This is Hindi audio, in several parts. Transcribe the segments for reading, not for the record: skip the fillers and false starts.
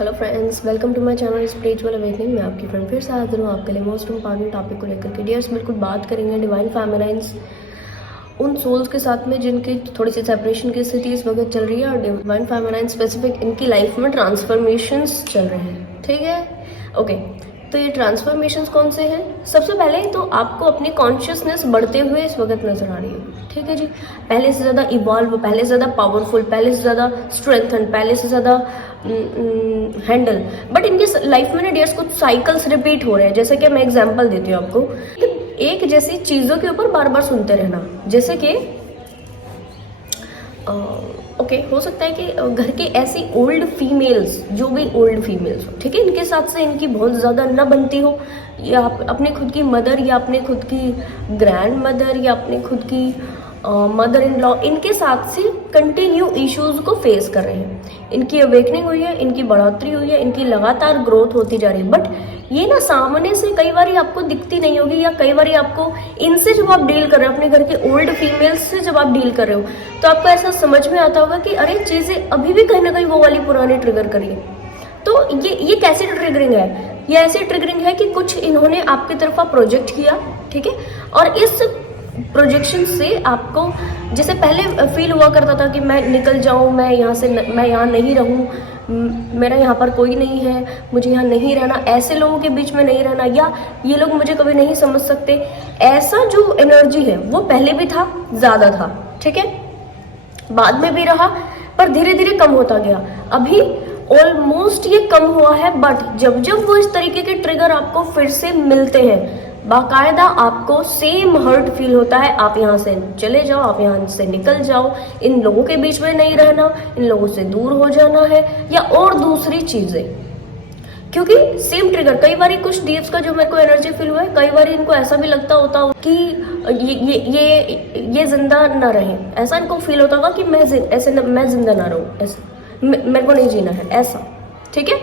Hello friends, welcome to my channel spiritual awakening. मैं आपकी फ्रेंड फिर से हाजिर हूँ आपके लिए मोस्ट इंपॉर्टेंट टॉपिक को लेकर के। डियर्स, बिल्कुल बात करेंगे डिवाइन फेमिनाइंस उन सोल्स के साथ में जिनकी थोड़ी सी सेपरेशन की स्थितिज वगैरह चल रही है, और डिवाइन फेमिनाइन स्पेसिफिक इनकी लाइफ में ट्रांसफॉर्मेशंस चल रहे हैं। ठीक है, ओके। तो ये ट्रांसफॉर्मेशंस कौन से हैं? सबसे पहले तो आपको अपनी कॉन्शियसनेस बढ़ते हुए इस वक्त नजर आ रही है। ठीक है जी, पहले से ज़्यादा इवॉल्व, पहले से ज़्यादा पावरफुल, पहले से ज़्यादा स्ट्रेंथन, पहले से ज़्यादा हैंडल। बट इनके लाइफ में ना डियर्स कुछ साइकिल्स रिपीट हो रहे हैं। जैसे कि मैं एग्जांपल देती हूँ आपको, एक जैसी चीज़ों के ऊपर बार बार सुनते रहना। जैसे कि ओके, हो सकता है कि घर के ऐसी ओल्ड फीमेल्स, जो भी ओल्ड फीमेल्स हो, ठीक है, इनके साथ से इनकी बहुत ज़्यादा न बनती हो, या अपने खुद की मदर, या अपने खुद की ग्रैंड मदर, या अपने खुद की मदर इन लॉ, इनके साथ से कंटिन्यू इश्यूज को फेस कर रहे हैं। इनकी अवेकनिंग हुई है, इनकी बढ़ोतरी हुई है, इनकी लगातार ग्रोथ होती जा रही है। बट ये ना सामने से कई बार आपको दिखती नहीं होगी, या कई बार आपको इनसे जब आप डील कर रहे हो, अपने घर के ओल्ड फीमेल्स से जब आप डील कर रहे हो, तो आपको ऐसा समझ में आता होगा कि अरे चीज़ें अभी भी कहीं ना कहीं वो वाली पुरानी ट्रिगर करी है। तो ये कैसी ट्रिगरिंग है? ये ऐसी ट्रिगरिंग है कि कुछ इन्होंने आपकी तरफ प्रोजेक्ट किया, ठीक है, और इस प्रोजेक्शन से आपको जैसे पहले फील हुआ करता था कि मैं निकल जाऊं, मैं यहाँ से मैं यहाँ नहीं रहूं, मेरा यहाँ पर कोई नहीं है, मुझे यहाँ नहीं रहना, ऐसे लोगों के बीच में नहीं रहना, या ये लोग मुझे कभी नहीं समझ सकते। ऐसा जो एनर्जी है वो पहले भी था, ज़्यादा था, ठीक है, बाद में भी रहा, पर धीरे धीरे कम होता गया। अभी ऑलमोस्ट ये कम हुआ है। बट जब जब वो इस तरीके के ट्रिगर आपको फिर से मिलते हैं, बाकायदा आपको सेम हर्ट फील होता है। आप यहाँ से चले जाओ, आप यहाँ से निकल जाओ, इन लोगों के बीच में नहीं रहना, इन लोगों से दूर हो जाना है, या और दूसरी चीजें। क्योंकि सेम ट्रिगर कई बार कुछ डीएफ्स का जो मेरे को एनर्जी फील हुआ है, कई बार इनको ऐसा भी लगता होता कि ये जिंदा ना रहे। ऐसा इनको फील होता होगा कि मैं जिंदा ना रहूं, ऐसा मेरे को नहीं जीना है, ऐसा। ठीक है,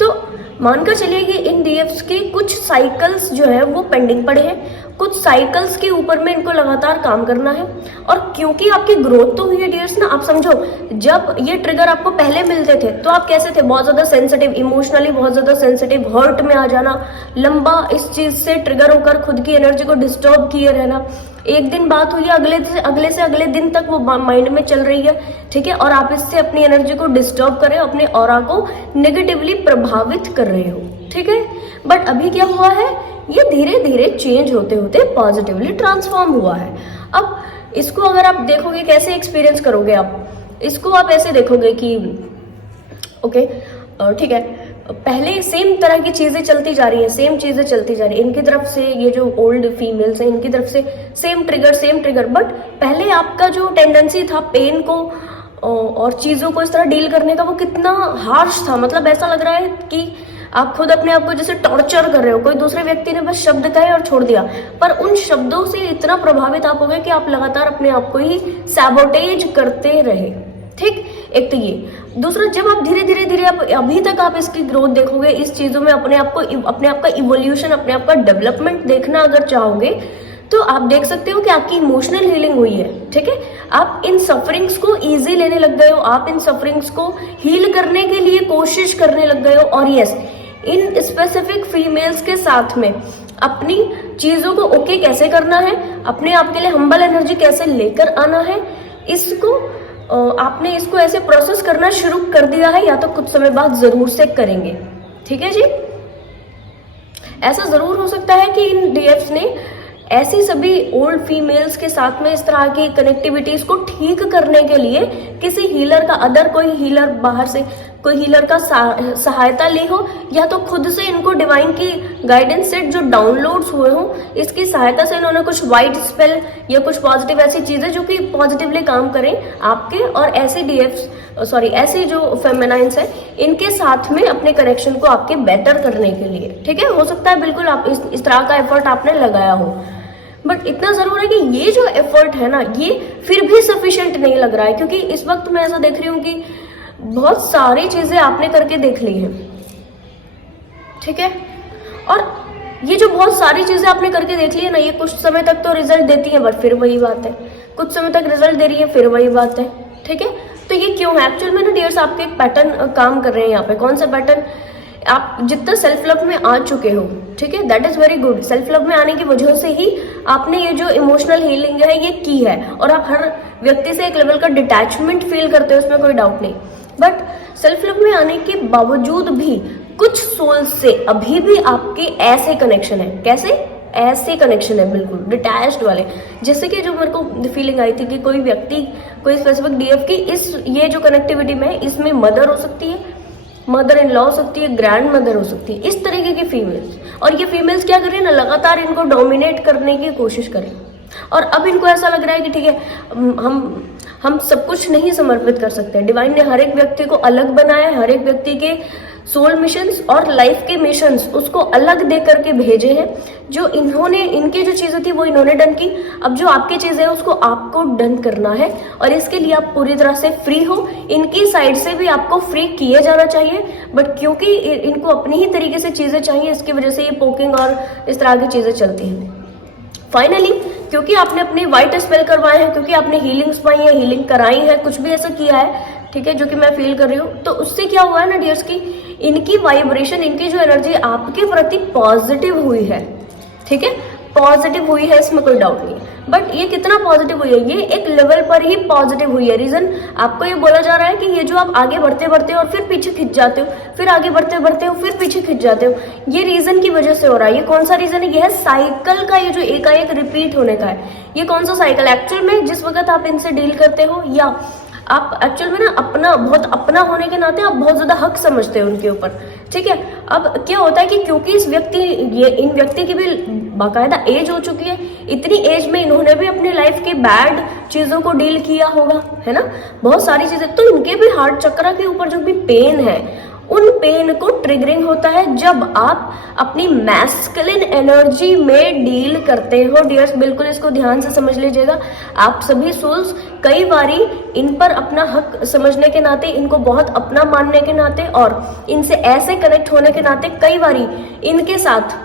तो मानकर चलिए कि इन डीएफ्स के कुछ साइकिल्स जो है वो पेंडिंग पड़े हैं, कुछ साइकिल्स के ऊपर में इनको लगातार काम करना है। और क्योंकि आपकी ग्रोथ तो हुई है डियर्स ना, आप समझो जब ये ट्रिगर आपको पहले मिलते थे तो आप कैसे थे? बहुत ज्यादा सेंसिटिव, इमोशनली बहुत ज्यादा सेंसिटिव, हर्ट में आ जाना, लंबा इस चीज से ट्रिगर होकर खुद की एनर्जी को डिस्टर्ब किए रहना। एक दिन बात हुई, अगले से अगले दिन तक वो माइंड में चल रही है, ठीक है, और आप इससे अपनी एनर्जी को डिस्टर्ब कर रहे हो, अपने ऑरा को नेगेटिवली प्रभावित कर रहे हो, ठीक है। बट अभी क्या हुआ है, ये धीरे धीरे चेंज होते होते पॉजिटिवली ट्रांसफॉर्म हुआ है। अब इसको अगर आप देखोगे, कैसे एक्सपीरियंस करोगे आप इसको? आप ऐसे देखोगे कि ओके, ठीक है, पहले सेम तरह की चीजें चलती जा रही है, सेम चीजें चलती जा रही है इनकी तरफ से, ये जो ओल्ड फीमेल्स हैं इनकी तरफ से सेम ट्रिगर। बट पहले आपका जो टेंडेंसी था पेन को और चीजों को इस तरह डील करने का, वो कितना हार्श था। मतलब ऐसा लग रहा है कि आप खुद अपने आप को जैसे टॉर्चर कर रहे हो। कोई दूसरे व्यक्ति ने बस शब्द कहे और छोड़ दिया, पर उन शब्दों से इतना प्रभावित आप हो गए कि आप लगातार अपने आप को ही सैबोटेज करते रहे। ठीक, एक तो ये। दूसरा, जब आप धीरे धीरे अभी तक आप इसकी ग्रोथ देखोगे, इस चीजों में अपने आप का इवोल्यूशन, अपने आप का डेवलपमेंट देखना अगर चाहोगे, तो आप देख सकते हो कि आपकी इमोशनल हीलिंग हुई है। ठीक है, आप इन सफरिंग्स को इजी लेने लग गए हो, आप इन सफरिंग्स को हील करने के लिए कोशिश करने लग गए हो। और यस, इन स्पेसिफिक फीमेल्स के साथ में अपनी चीजों को ओके कैसे करना है, अपने आप के लिए हम्बल एनर्जी कैसे लेकर आना है, इसको आपने इसको ऐसे प्रोसेस करना शुरू कर दिया है, या तो कुछ समय बाद जरूर से करेंगे। ठीक है जी, ऐसा जरूर हो सकता है कि इन डीएफ्स ने ऐसी सभी ओल्ड फीमेल्स के साथ में इस तरह की कनेक्टिविटीज को ठीक करने के लिए किसी हीलर का, अदर कोई हीलर, बाहर से कोई हीलर का सहायता ली हो, या तो खुद से इनको डिवाइन की गाइडेंस सेट जो डाउनलोड्स हुए हो, इसकी सहायता से इन्होंने कुछ वाइट स्पेल या कुछ पॉजिटिव ऐसी चीजें जो कि पॉजिटिवली काम करें आपके और ऐसे डीएफ्स, ऐसी जो फेमिनाइंस है, इनके साथ में अपने कनेक्शन को आपके बेटर करने के लिए। ठीक है, हो सकता है बिल्कुल आप इस तरह का एफर्ट आपने लगाया हो, बट इतना जरूर है कि ये जो एफर्ट है ना, ये फिर भी सफिशिएंट नहीं लग रहा है। क्योंकि इस वक्त मैं ऐसा देख रही हूँ कि बहुत सारी चीजें आपने करके देख ली है, ठीक है, और ये जो बहुत सारी चीजें आपने करके देख ली है ना, ये कुछ समय तक तो रिजल्ट देती है, बट फिर वही बात है, कुछ समय तक रिजल्ट दे रही है, फिर वही बात है। ठीक है, तो ये क्यों है एक्चुअल में ना डियर्स, आपके एक पैटर्न काम कर रहे हैं यहाँ पे। कौन सा पैटर्न? आप जितना सेल्फ लव में आ चुके हो, ठीक है, that is very good. Self love में आने की वजह से ही आपने ये जो इमोशनल हीलिंग है ये की है, और आप हर व्यक्ति से एक लेवल का डिटैचमेंट फील करते हो, उसमें कोई डाउट नहीं। बट सेल्फ लव में आने के बावजूद भी कुछ सोल्स से अभी भी आपके ऐसे कनेक्शन है। कैसे? ऐसे कनेक्शन है बिल्कुल डिटैच्ड वाले। जैसे कि जो मेरे को फीलिंग आई थी कि कोई व्यक्ति, कोई स्पेसिफिक डीएफ की इस ये जो कनेक्टिविटी में है, इसमें मदर हो सकती है, मदर इन लॉ हो सकती है, ग्रैंड मदर हो सकती है, इस तरीके की फीमेल्स। और ये फीमेल्स क्या कर रही है ना, लगातार इनको डोमिनेट करने की कोशिश करें। और अब इनको ऐसा लग रहा है कि ठीक है, हम सब कुछ नहीं समर्पित कर सकते। डिवाइन ने हर एक व्यक्ति को अलग बनाया है, हर एक व्यक्ति के सोल मिशंस और लाइफ के मिशंस उसको अलग दे करके भेजे हैं। जो इन्होंने, इनकी जो चीजें थी वो इन्होंने डन की, अब जो आपकी चीजें है उसको आपको डन करना है, और इसके लिए आप पूरी तरह से फ्री हो। इनकी साइड से भी आपको फ्री किए जाना चाहिए, बट क्योंकि इनको अपनी ही तरीके से चीजें चाहिए, इसकी वजह से ये पोकिंग और इस तरह की चीजें चलती हैं। फाइनली क्योंकि आपने अपने वाइट स्पेल करवाए हैं, क्योंकि आपने हीलिंग्स पाई है, हीलिंग कराई है, कुछ भी ऐसा किया है, ठीक है, जो कि मैं फील कर रही हूँ, तो उससे क्या हुआ है ना डियर्स की इनकी वाइब्रेशन, इनकी जो एनर्जी आपके प्रति पॉजिटिव हुई है, ठीक है, पॉजिटिव हुई है, इसमें कोई डाउट नहीं है। बट ये कितना पॉजिटिव हुई है, ये एक लेवल पर ही पॉजिटिव हुई है। रीजन आपको ये बोला जा रहा है कि ये जो आप आगे बढ़ते बढ़ते हो और फिर पीछे खिंच जाते हो, फिर आगे बढ़ते बढ़ते हो फिर पीछे खिंच जाते हो, ये रीजन की वजह से हो रहा है। ये कौन सा रीजन है? यह साइकिल का, ये जो एकाएक रिपीट होने का है, ये कौन सा साइकिल? एक्चुअल में जिस वक्त आप इनसे डील करते हो, या आप एक्चुअल में ना अपना, बहुत अपना होने के नाते आप बहुत ज्यादा हक समझते हो उनके ऊपर, ठीक है। अब क्या होता है कि क्योंकि इस व्यक्ति, ये इन व्यक्ति की भी बाकायदा एज हो चुकी है, इतनी एज में इन्होंने भी अपनी लाइफ के बैड चीजों को डील किया होगा, है ना, बहुत सारी चीजें, तो इनके भी हार्ट चक्र के ऊपर जो भी पेन है, उन पेन को ट्रिगरिंग होता है जब आप अपनी मैस्कुलिन एनर्जी में डील करते हो। डियर्स बिल्कुल इसको ध्यान से समझ लीजिएगा। आप सभी सोल्स कई बारी इन पर अपना हक समझने के नाते, इनको बहुत अपना मानने के नाते और इनसे ऐसे कनेक्ट होने के नाते कई बारी इनके साथ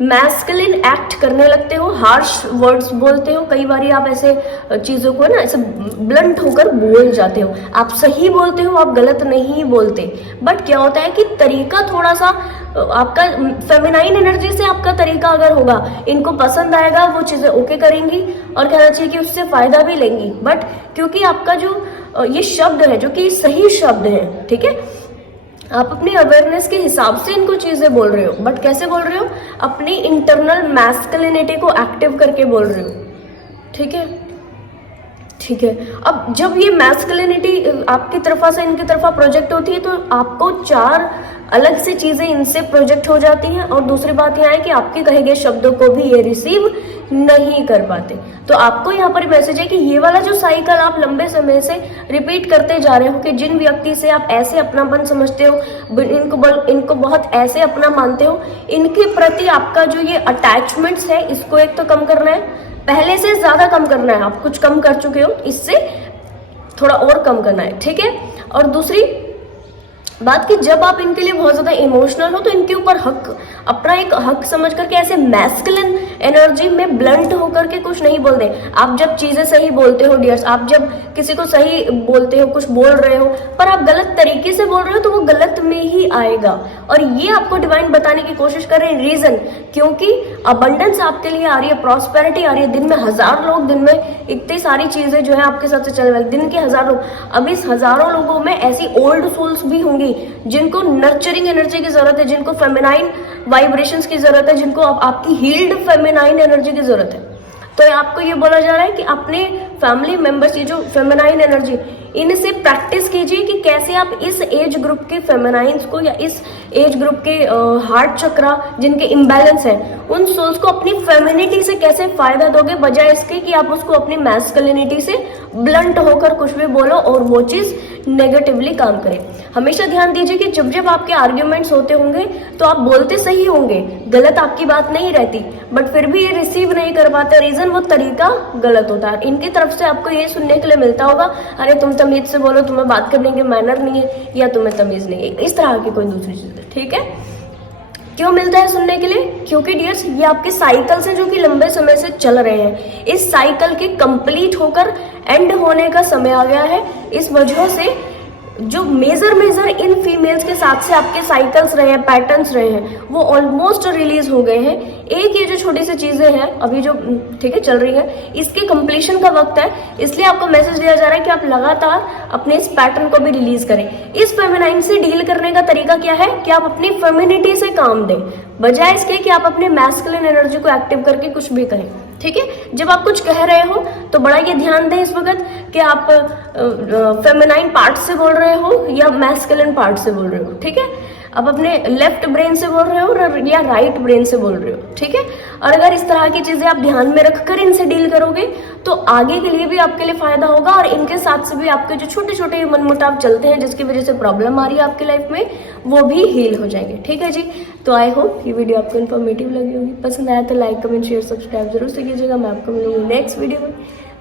मैस्कुलिन एक्ट करने लगते हो, हार्श वर्ड्स बोलते हो, कई बारी आप ऐसे चीजों को ना ऐसे ब्लंट होकर बोल जाते हो। आप सही बोलते हो, आप गलत नहीं बोलते, बट क्या होता है कि तरीका थोड़ा सा आपका फेमिनाइन एनर्जी से आपका तरीका अगर होगा, इनको पसंद आएगा, वो चीजें ओके करेंगी और कहना चाहिए कि उससे फायदा भी लेंगी। बट क्योंकि आपका जो ये शब्द है, जो कि सही शब्द है, ठीक है, आप अपनी अवेयरनेस के हिसाब से इनको चीजें बोल रहे हो, बट कैसे बोल रहे हो? अपनी इंटरनल मैस्कुलिनिटी को एक्टिव करके बोल रहे हो, ठीक है, ठीक है। अब जब ये मैस्कुलिनिटी आपकी तरफा से इनकी तरफा प्रोजेक्ट होती है, तो आपको चार अलग से चीजें इनसे प्रोजेक्ट हो जाती हैं, और दूसरी बात यह है कि आपके कहे गए शब्दों को भी ये रिसीव नहीं कर पाते। तो आपको यहाँ पर मैसेज है कि ये वाला जो साइकिल आप लंबे समय से रिपीट करते जा रहे हो, कि जिन व्यक्ति से आप ऐसे अपनापन समझते हो, इनको बहुत ऐसे अपना मानते हो, इनके प्रति आपका जो ये अटैचमेंट्स है, इसको एक तो कम करना है, पहले से ज्यादा कम करना है। आप कुछ कम कर चुके हो, इससे थोड़ा और कम करना है, ठीक है। और दूसरी बात कि जब आप इनके लिए बहुत ज्यादा इमोशनल हो, तो इनके ऊपर हक, अपना एक हक समझ करके ऐसे मैस्कुलिन एनर्जी में ब्लंट होकर के कुछ नहीं बोलते। आप जब चीजें सही बोलते हो डियर्स, आप जब किसी को सही बोलते हो, कुछ बोल रहे हो, पर आप गलत तरीके से बोल रहे हो, तो वो गलत में ही आएगा। और ये आपको डिवाइन बताने की कोशिश कर रहे हैं। रीजन क्योंकि अबंडेंस आपके लिए आ रही है, प्रॉस्पेरिटी आ रही है। दिन में 1000 लोग, दिन में इतनी सारी चीजें जो है आपके साथ से चल रही है, दिन के 1000 लोग। अब इस हजारों लोगों में ऐसी ओल्ड सोल्स भी होंगी जिनको नर्चरिंग एनर्जी की जरूरत है, जिनको फेमिनाइन वाइब्रेशंस की जरूरत है, जिनको आपकी हील्ड फेमिनाइन एनर्जी की जरूरत है। तो आपको ये बोला जा रहा है कि अपने फैमिली मेंबर्स, ये जो फेमिनाइन एनर्जी, इनसे प्रैक्टिस कीजिए कि कैसे आप इस एज ग्रुप के फेमिनाइंस को, या इस एज ग्रुप के हार्ट चक्रा जिनके इम्बैलेंस है, उन सोल्स को अपनी फेमिनिटी से कैसे फायदा दोगे, बजाय इसके कि आप उसको अपनी मैस्कुलिनिटी से ब्लंट होकर कुछ भी बोलो और वो चीज नेगेटिवली काम करे। हमेशा ध्यान दीजिए कि जब जब आपके आर्ग्यूमेंट्स होते होंगे, तो आप बोलते सही होंगे, गलत आपकी बात नहीं रहती, बट फिर भी ये रिसीव नहीं कर पाते। रीजन वो तरीका गलत होता है। इनकी तरफ से आपको ये सुनने के लिए मिलता होगा, अरे तुम तमीज से बोलो, तुम्हें बात करने के मैनर नहीं है, या तुम्हें तमीज नहीं है, इस तरह की कोई दूसरी चीज है, ठीक है। क्यों मिलता है सुनने के लिए? क्योंकि डियर्स ये आपके साइकिल्स हैं जो कि लंबे समय से चल रहे हैं। इस साइकिल के कंप्लीट होकर एंड होने का समय आ गया है। इस वजह से जो मेजर इन फीमेल्स के साथ से आपके साइकिल्स रहे हैं, पैटर्न्स रहे हैं, वो ऑलमोस्ट रिलीज हो गए हैं। एक ये जो छोटी सी चीजें हैं अभी जो ठीक है चल रही है, इसके कंप्लीशन का वक्त है, इसलिए आपको मैसेज दिया जा रहा है कि आप लगातार अपने इस पैटर्न को भी रिलीज करें। इस फेमिनाइन से डील करने का तरीका क्या है कि आप अपनी फेमिनिटी से काम दें, बजाय इसके कि आप अपने मैस्कुलिन एनर्जी को एक्टिव करके कुछ भी करें। ठीक है, जब आप कुछ कह रहे हो तो बड़ा ये ध्यान दें इस वक्त कि आप फेमिनाइन पार्ट से बोल रहे हो या मैस्कुलिन पार्ट से बोल रहे हो। ठीक है, आप अपने लेफ्ट ब्रेन से बोल रहे हो या राइट ब्रेन से बोल रहे हो। ठीक है, और अगर इस तरह की चीजें आप ध्यान में रखकर इनसे डील करोगे तो आगे के लिए भी आपके लिए फायदा होगा, और इनके साथ से भी आपके जो छोटे छोटे मनमुटाव चलते हैं जिसकी वजह से प्रॉब्लम आ रही है आपकी लाइफ में, वो भी हील हो जाएंगे। ठीक है जी, तो आई होप ये वीडियो आपको इन्फॉर्मेटिव लगी होगी। पसंद आया तो लाइक कमेंट शेयर सब्सक्राइब जरूर से कीजिएगा। मैं आपको मिलूंगी नेक्स्ट वीडियो में,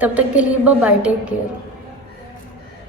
तब तक के लिए बाय बाय, टेक केयर।